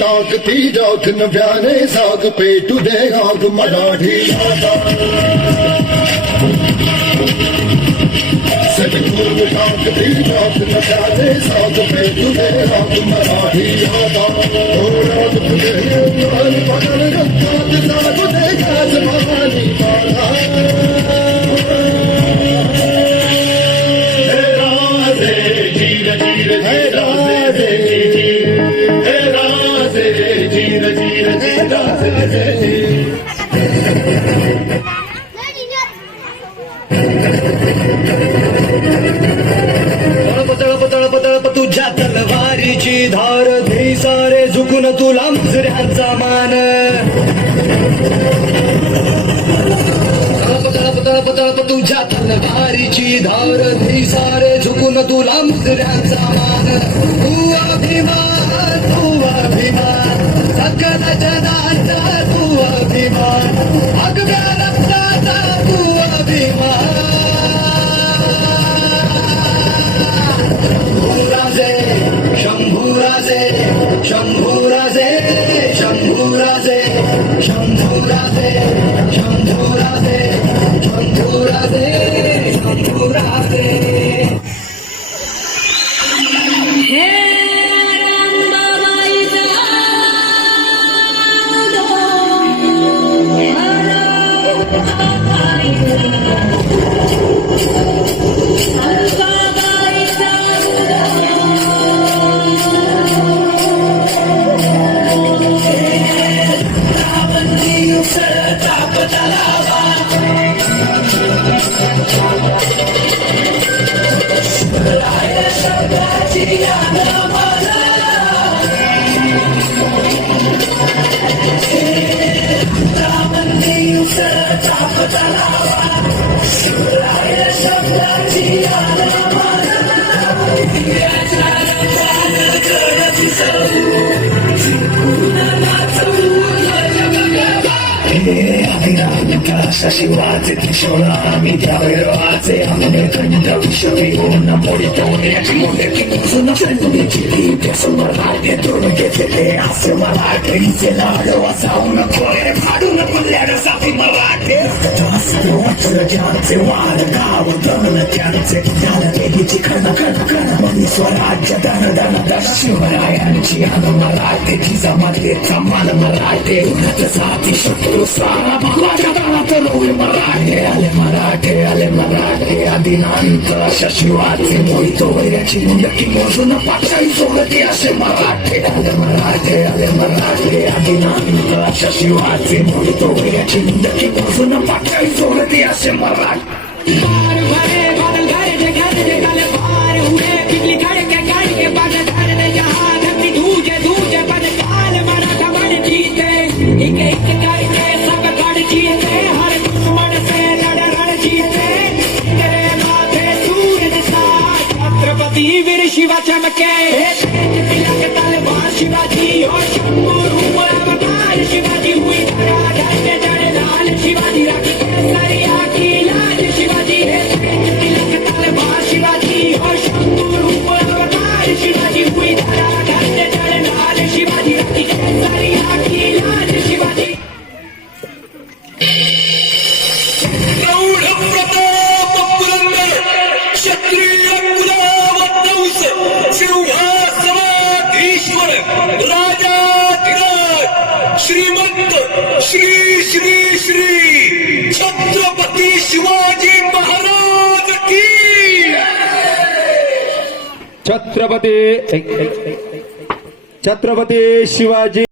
टाकती जाक नव्याने साग पेटू दे आग मराठी सटकून टाकती जाक नव्याने साग पेटू दे आग मराठी रात फुले मान पडल रक्तात सागू दे गाज मानी मारा हे राधे जीर जीर हे राधे हे राधे जीर जीर हे राधे तळप तुझ्या तलवारीची धार दे सारे झुकून तुला मुजऱ्यांचा मान तळप तुझ्या तलवारीची धार दे सारे झुकून तुला मुजऱ्यांचा मान तू अभिमान सकल जनाचा तू अभिमान अगव्या रक्ताचा तू अभिमान शंभूराजे शंभूराजे शंभूराजे शंभूराजे शंभूराजे शंभूराजे शंभूराजे हे रामबाबाईचा Shashiwate Tishorami Taveroate Amanekanda Vishavona Moritone Timoteki Sono Sento di Chilite Somarate Torno che te le hace malate Inselado a una cuore Paduna Polera Safi Malate Tosse Watcha Janze Wada Gawa Donna Janze Dana Baby Chikana Kana Kana Mani Swaraja Dana Dana Dana Shivaraya Chiana Malate Kiza Mate Tamana Malate Unata Sati Shukru Sara Malaka Dana Ale Marate, adinanta, Shashiwate, Moritore, Chimundaki, Mosuna, Pacha, Isolati, Ale Marate, adinanta, Shashiwate, Moritore, Chimundaki, Mosuna, Pacha, Isolati, Ale Marate. वीर शिवा चमके तिलक तलवार शिवाजी और शंभू रूप अवतार शिवाजी हुई धराधर जड़ लाल शिवाजी राखी केसरिया की लाज शिवाजी है तिलक तलवार शिवाजी और शंभू रूप अवतार शिवाजी हुई धराधर जड़ लाल शिवाजी राखी केसरिया की लाज शिवाजी सिंहासनाधीश्वर राजाधिराज श्रीमंत श्री श्री श्री छत्रपती शिवाजी महाराज की छत्रपती शिवाजी